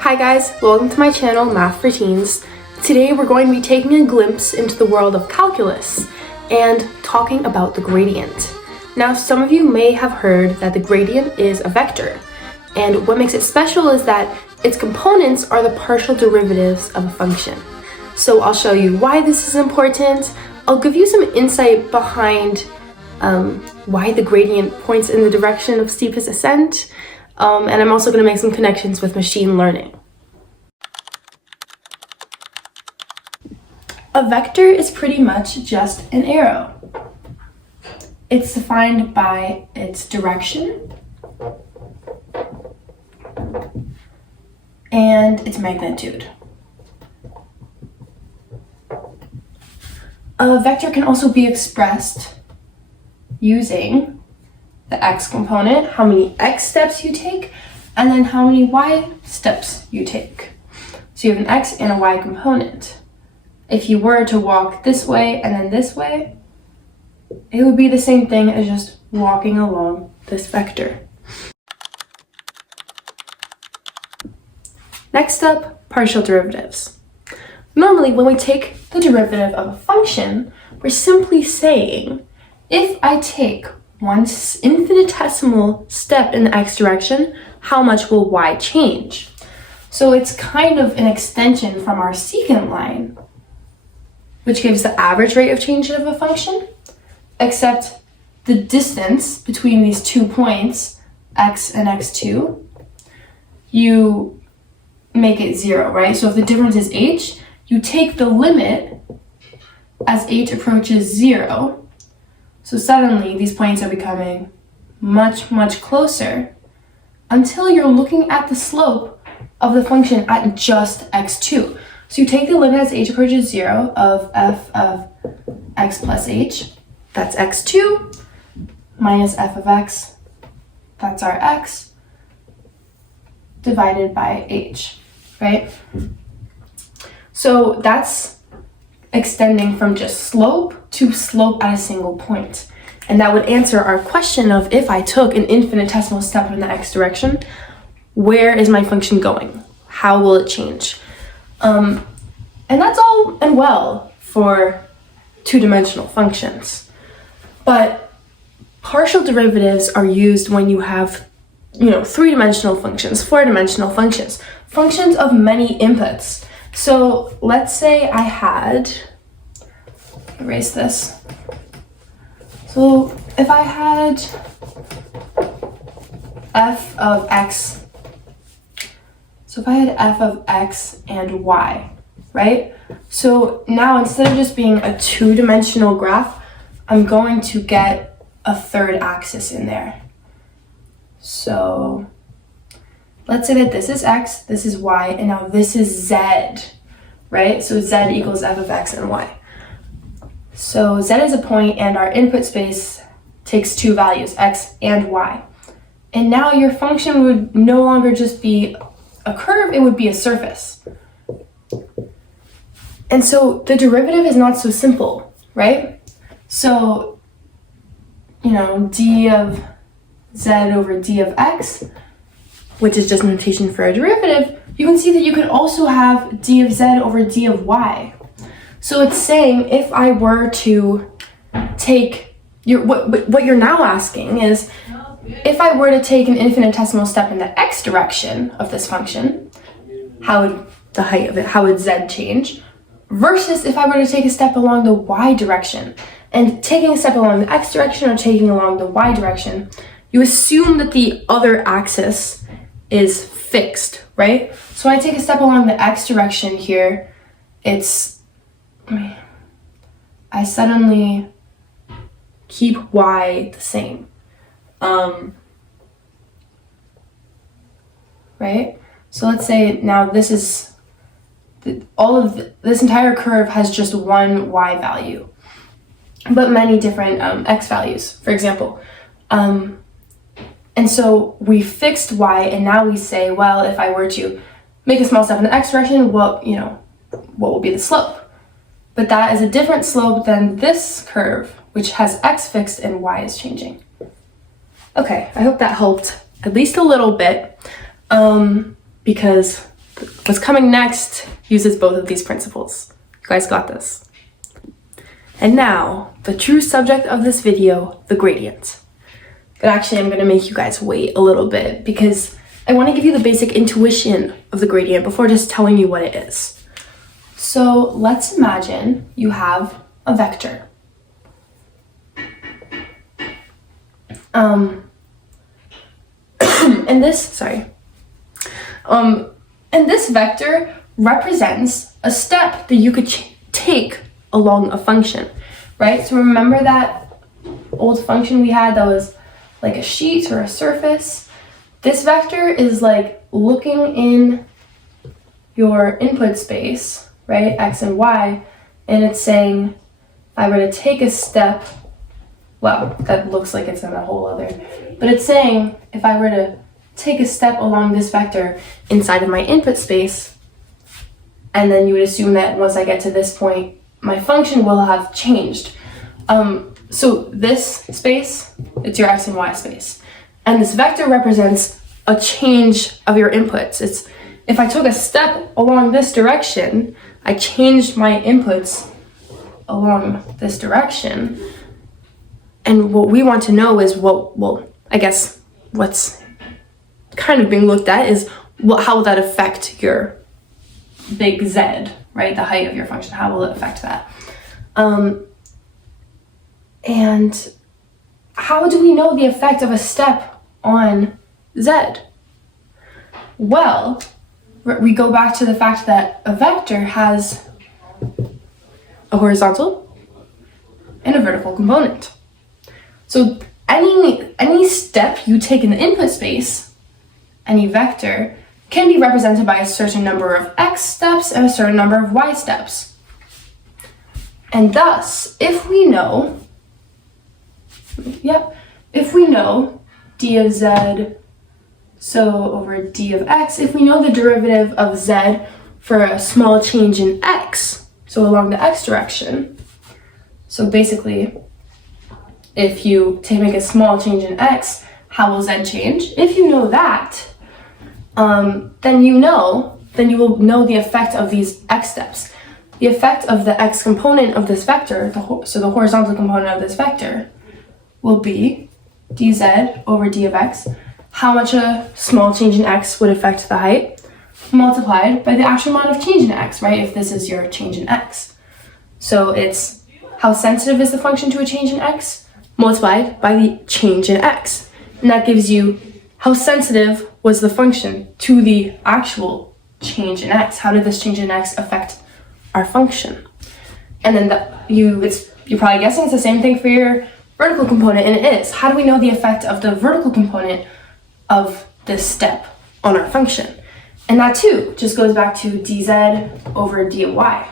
Hi guys, welcome to my channel, Math for Teens. Today we're going to be taking a glimpse into the world of calculus and talking about the gradient. Now, some of you may have heard that the gradient is a vector, and what makes it special is that its components are the partial derivatives of a function. So I'll show you why this is important. I'll give you some insight behind why the gradient points in the direction of steepest ascent, and I'm also going to make some connections with machine learning. A vector is pretty much just an arrow. It's defined by its direction and its magnitude. A vector can also be expressed using the x component, how many x steps you take, and then how many y steps you take. So you have an x and a y component. If you were to walk this way and then this way, it would be the same thing as just walking along this vector. Next up, partial derivatives. Normally, when we take the derivative of a function, we're simply saying, if I take one infinitesimal step in the x direction, how much will y change? So it's kind of an extension from our secant line, which gives the average rate of change of a function, except the distance between these 2 points, x and x2, you make it 0, right? So if the difference is h, you take the limit as h approaches 0. So suddenly these points are becoming much, much closer until you're looking at the slope of the function at just x2. So you take the limit as h approaches 0 of f of x plus h, that's x2, minus f of x, that's our x, divided by h, right? So that's extending from just slope to slope at a single point. And that would answer our question of, if I took an infinitesimal step in the x direction, where is my function going? How will it change? And that's all and well for two-dimensional functions. But partial derivatives are used when you have, three-dimensional functions, four-dimensional functions, functions of many inputs. So let's say I had, erase this. So if I had f of x, and y, right? So now instead of just being a two-dimensional graph, I'm going to get a third axis in there. So let's say that this is x, this is y, and now this is z, right? So z equals f of x and y. So z is a point, and our input space takes two values, x and y. And now your function would no longer just be a curve, it would be a surface. And so the derivative is not so simple, right? So, d of z over d of x, which is just notation for a derivative, you can see that you could also have d of z over d of y. So it's saying, if I were to take what you're now asking is, if I were to take an infinitesimal step in the x direction of this function, how would the height of it, how would z change? Versus if I were to take a step along the y direction. And taking a step along the x direction or taking along the y direction, you assume that the other axis is fixed, right? So when I take a step along the x direction here, I suddenly keep y the same. Right? So let's say now this is, this entire curve has just one y value, but many different x values, for example. And so we fixed y, and now we say, well, if I were to make a small step in the x direction, what will be the slope? But that is a different slope than this curve, which has x fixed and y is changing. Okay, I hope that helped at least a little bit. because what's coming next uses both of these principles. You guys got this. And now, the true subject of this video, the gradient. But actually, I'm gonna make you guys wait a little bit because I wanna give you the basic intuition of the gradient before just telling you what it is. So let's imagine you have a vector. And this vector represents a step that you could take along a function, right? So remember that old function we had that was like a sheet or a surface? This vector is like looking in your input space, right? X and Y, and it's saying, if I were to take a step, well, that looks like it's in a whole other, but it's saying if I were to take a step along this vector inside of my input space, and then you would assume that once I get to this point, my function will have changed. So this space, it's your X and Y space. And this vector represents a change of your inputs. It's, if I took a step along this direction, I changed my inputs along this direction. And what we want to know is I guess what's kind of being looked at is how will that affect your big Z, right? The height of your function, how will it affect that? And how do we know the effect of a step on Z? Well, we go back to the fact that a vector has a horizontal and a vertical component. So any step you take in the input space, any vector, can be represented by a certain number of X steps and a certain number of Y steps. And thus, if we know d of z, so over d of x, if we know the derivative of z for a small change in x, so along the x direction, so basically, if you make a small change in x, how will z change? If you know that, then you will know the effect of these x steps. The effect of the x component of this vector, so the horizontal component of this vector, will be dz over d of x, how much a small change in x would affect the height, multiplied by the actual amount of change in x, right? If this is your change in x. So it's how sensitive is the function to a change in x, multiplied by the change in x. And that gives you how sensitive was the function to the actual change in x. How did this change in x affect our function? And then you're probably guessing it's the same thing for your vertical component, and it is. How do we know the effect of the vertical component of this step on our function? And that too just goes back to dz over d of y.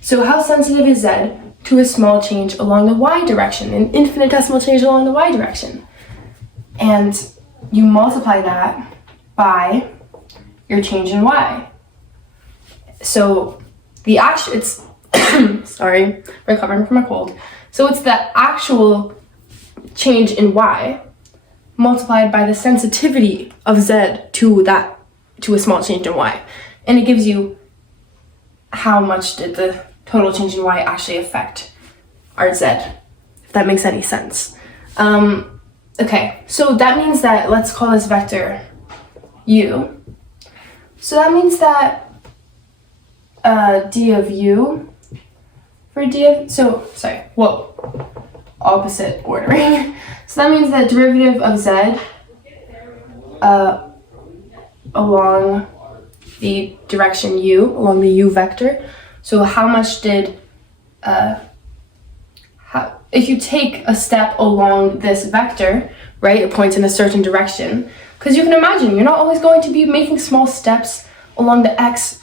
So how sensitive is z to a small change along the y direction, an infinitesimal change along the y direction? And you multiply that by your change in y. So it's sorry, recovering from a cold. So it's the actual change in y multiplied by the sensitivity of z to a small change in y. And it gives you how much did the total change in y actually affect our z, if that makes any sense. Okay, so that means that, let's call this vector u. So that means that d of u for d of, opposite ordering. So that means that derivative of z along the direction u, along the u vector. So how much did, if you take a step along this vector, right, it points in a certain direction, because you can imagine you're not always going to be making small steps along the x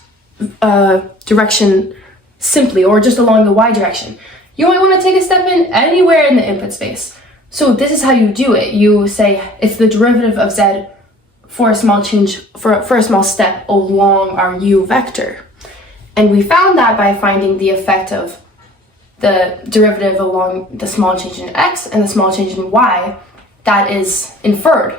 direction simply, or just along the y direction. You might want to take a step in anywhere in the input space. So this is how you do it. You say it's the derivative of z for a small change, for a small step along our u vector. And we found that by finding the effect of the derivative along the small change in x and the small change in y that is inferred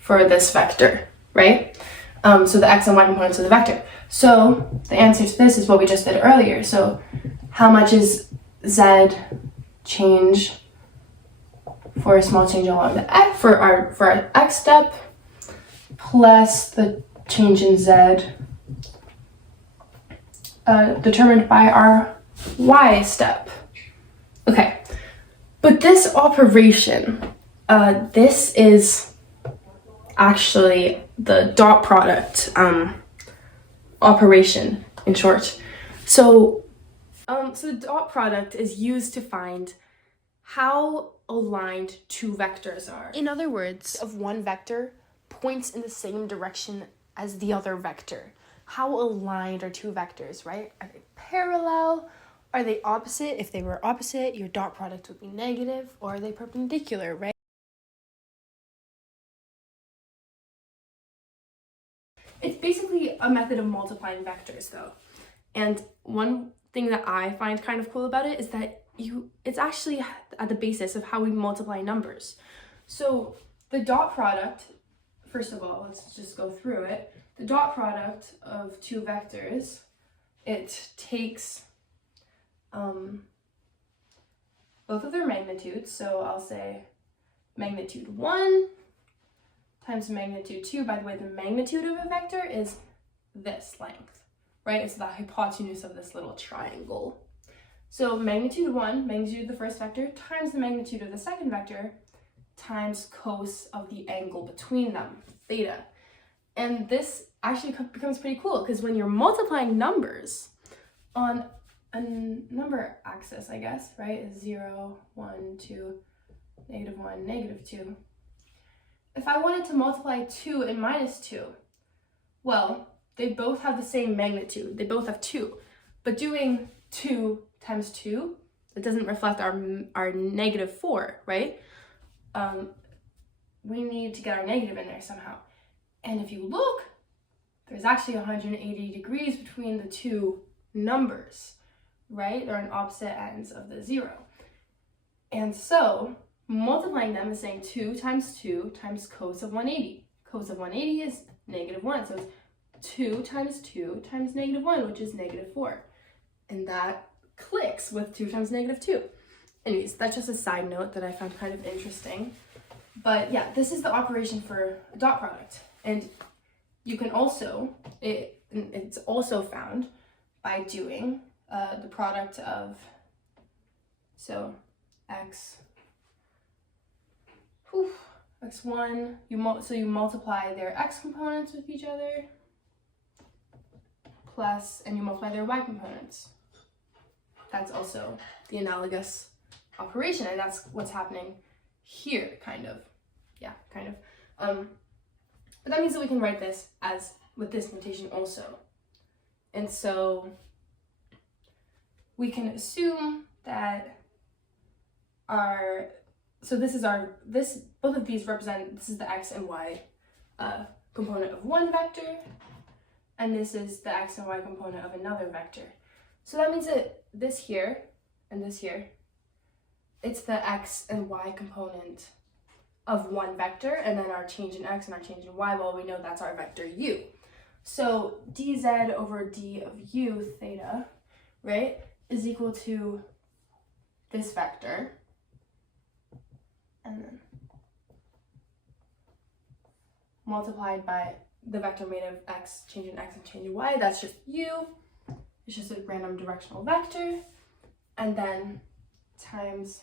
for this vector, right? So the x and y components of the vector. So the answer to this is what we just did earlier. So how much is z change for a small change along the x for our x step plus the change in z determined by our y step. Okay, but this operation, this is actually the dot product operation in short. So the dot product is used to find how aligned two vectors are. In other words, if one vector points in the same direction as the other vector, how aligned are two vectors, right? Are they parallel? Are they opposite? If they were opposite, your dot product would be negative, or are they perpendicular, right? It's basically a method of multiplying vectors though. And one thing that I find kind of cool about it is that it's actually at the basis of how we multiply numbers. So the dot product, first of all, let's just go through it. The dot product of two vectors, it takes both of their magnitudes. So I'll say magnitude 1 times magnitude 2. By the way, the magnitude of a vector is this length, right? It's the hypotenuse of this little triangle. So magnitude 1, magnitude of the first vector, times the magnitude of the second vector, times cos of the angle between them, theta. And this actually becomes pretty cool because when you're multiplying numbers on a number axis, I guess, right, is 0, 1, 2, -1, -2. If I wanted to multiply 2 and -2, well, they both have the same magnitude. They both have 2. But doing 2 times 2, it doesn't reflect our -4, right? We need to get our negative in there somehow. And if you look, there's actually 180 degrees between the two numbers, right? They're on opposite ends of the 0. And so multiplying them is saying 2 times cos of 180. Cos of 180 is -1, so it's 2 times -1, which is -4. And that clicks with 2 times -2. Anyways, that's just a side note that I found kind of interesting. But yeah, this is the operation for a dot product. And you can also, it's also found by doing the product of, so x1, so you multiply their x components with each other, plus, and you multiply their y components. That's also the analogous operation, and that's what's happening here, kind of. Yeah, kind of. But that means that we can write this as with this notation also. And so we can assume that both of these represent, this is the x and y component of one vector, and this is the x and y component of another vector. So that means that this here and this here, it's the x and y component of one vector, and then our change in x and our change in y, well, we know that's our vector u. So dz over d of u, theta, right, is equal to this vector, and then multiplied by the vector made of x, change in x and change in y, that's just u. It's just a random directional vector, and then times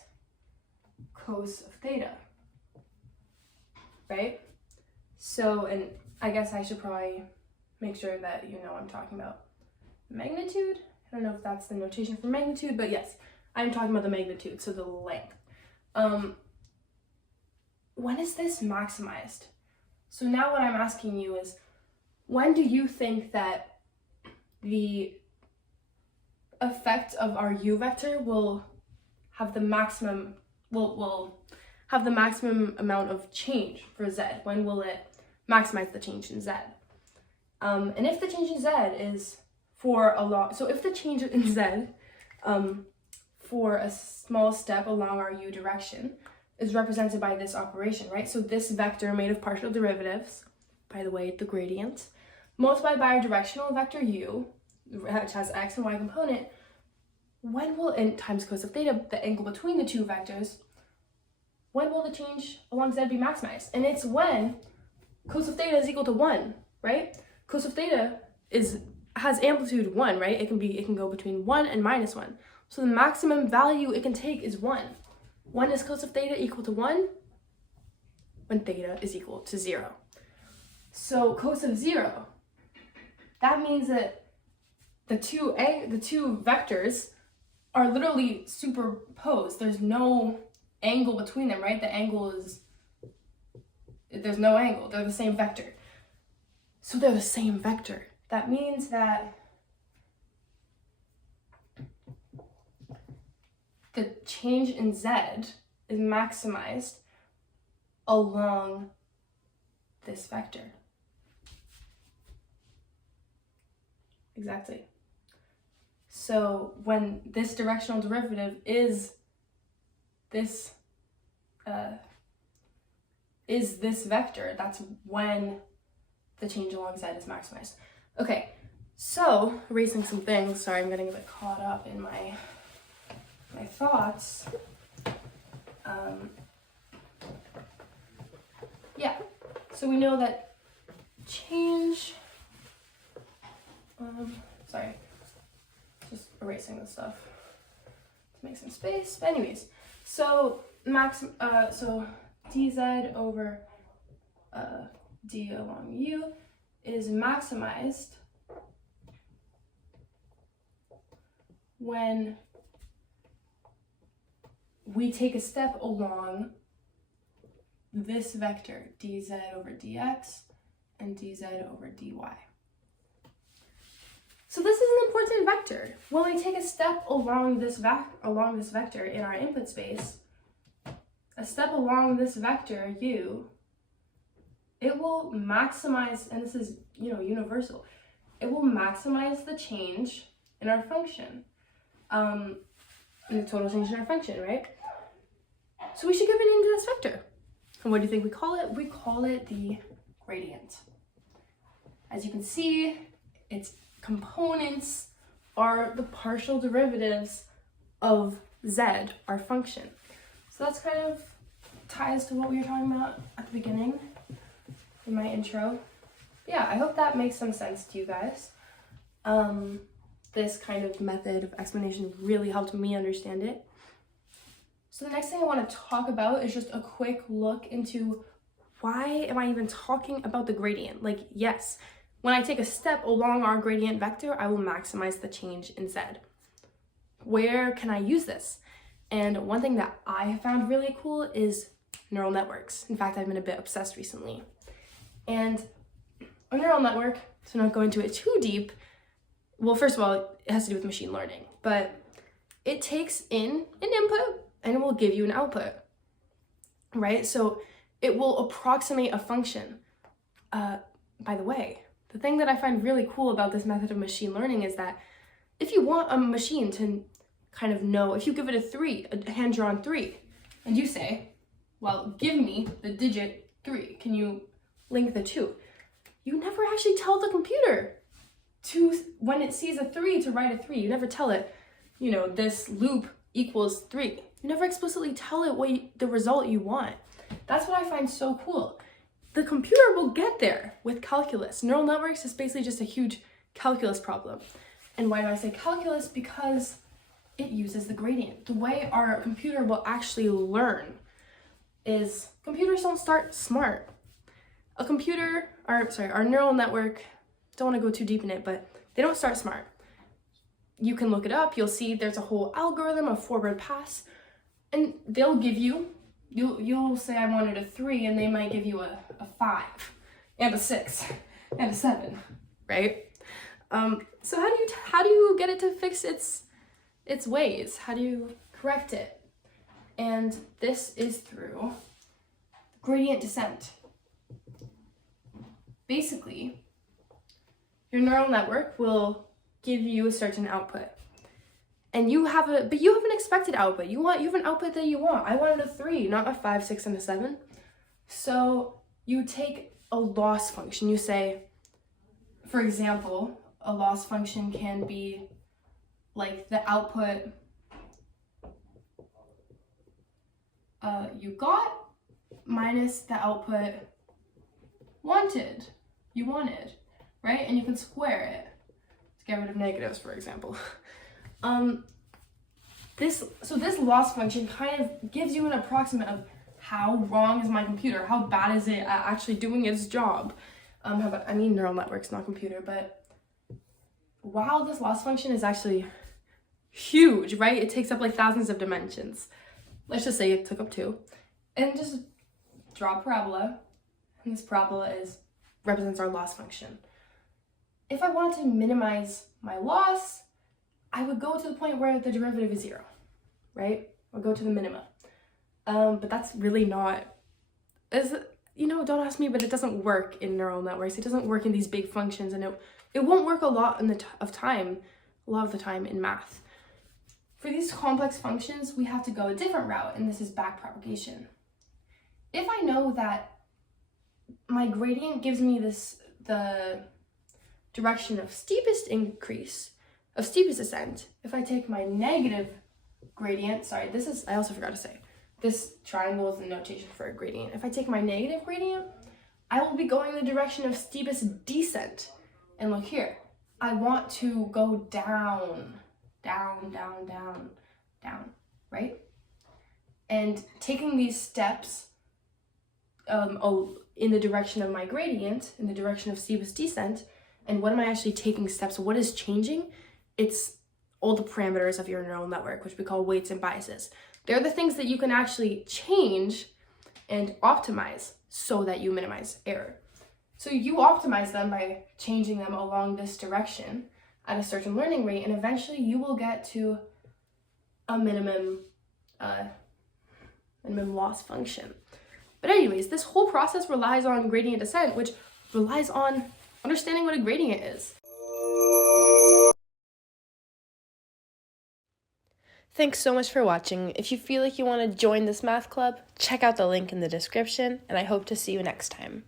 cos of theta, right? So, and I guess I should probably make sure that you know I'm talking about magnitude. I don't know if that's the notation for magnitude, but yes, I'm talking about the magnitude, so the length. When is this maximized? So now what I'm asking you is, when do you think that the effect of our u vector will have the maximum, will have the maximum amount of change for z? When will it maximize the change in z? And if the change in z is for a long, so if the change in z for a small step along our u direction is represented by this operation, right? So this vector made of partial derivatives, by the way, the gradient, multiplied by a directional vector u, which has x and y component, when will, and times cos of theta, the angle between the two vectors, when will the change along z be maximized? And it's when cos of theta is equal to 1, right? Cos of theta has amplitude 1, right? It can go between 1 and minus 1. So the maximum value it can take is 1. When is cos of theta equal to 1? When theta is equal to 0. So cos of 0, that means that the two vectors are literally superposed. There's no angle between them, right? There's no angle. They're the same vector. So they're the same vector. That means that the change in z is maximized along this vector. Exactly. So when this directional derivative is this vector, that's when the change along z is maximized. Okay, so erasing some things. Sorry, I'm getting a bit caught up in my thoughts. Yeah, so we know that change, sorry, just erasing this stuff to make some space. But anyways, so so dz over d along u is maximized when we take a step along this vector, dz over dx and dz over dy. So this is an important vector. When we take a step along this vector in our input space, a step along this vector u, it will maximize, and this is universal, it will maximize the change in our function, the total change in our function, right? So we should give a name to this vector. And what do you think we call it? We call it the gradient. As you can see, its components are the partial derivatives of z, our function. So that's kind of ties to what we were talking about at the beginning in my intro. Yeah, I hope that makes some sense to you guys. This kind of method of explanation really helped me understand it. So the next thing I want to talk about is just a quick look into why am I even talking about the gradient? Like, yes, when I take a step along our gradient vector, I will maximize the change in z. Where can I use this? And one thing that I have found really cool is neural networks. In fact, I've been a bit obsessed recently. And a neural network, to not go into it too deep, well, first of all, it has to do with machine learning, but it takes in an input and it will give you an output, right? So it will approximate a function. By the way, the thing that I find really cool about this method of machine learning is that if you want a machine to kind of know, if you give it a hand-drawn 3, and you say, well, give me the digit 3, can you link the 2? You never actually tell the computer when it sees a 3 to write a 3. You never tell it, this loop equals 3. You never explicitly tell it the result you want. That's what I find so cool. The computer will get there with calculus. Neural networks is basically just a huge calculus problem. And why do I say calculus? Because it uses the gradient. The way our computer will actually learn is computers don't start smart. Our neural network, don't want to go too deep in it, but they don't start smart. You can look it up, you'll see there's a whole algorithm of forward pass, and they'll give you'll say I wanted a 3, and they might give you a 5, and a 6, and a 7, right? So how do you get it to fix its ways? How do you correct it? And this is through gradient descent. Basically, your neural network will give you a certain output. And you have an expected output. You have an output that you want. I wanted a 3, not a 5, 6, and a 7. So you take a loss function. You say, for example, a loss function can be like the output you got minus the output you wanted, right? And you can square it to get rid of negatives, for example. This loss function kind of gives you an approximate of how wrong is my computer, how bad is it at actually doing its job. I mean neural networks, not computer, but wow, this loss function is actually huge, right? It takes up like thousands of dimensions. Let's just say it took up 2. And just draw a parabola, and this parabola represents our loss function. If I wanted to minimize my loss, I would go to the point where the derivative is 0, right? Or go to the minima. But that's really not, don't ask me, but it doesn't work in neural networks. It doesn't work in these big functions, and it won't work a lot of the time in math. For these complex functions, we have to go a different route, and this is backpropagation. If I know that my gradient gives me the direction of steepest ascent, if I take my negative gradient, I also forgot to say, this triangle is the notation for a gradient. If I take my negative gradient, I will be going in the direction of steepest descent. And look here, I want to go down, right? And taking these steps in the direction of my gradient, in the direction of steepest descent, and what am I actually taking steps? What is changing? It's all the parameters of your neural network, which we call weights and biases. They're the things that you can actually change and optimize so that you minimize error. So you optimize them by changing them along this direction at a certain learning rate, and eventually you will get to a minimum loss function. But anyways, this whole process relies on gradient descent, which relies on understanding what a gradient is. Thanks so much for watching. If you feel like you want to join this math club, check out the link in the description, and I hope to see you next time.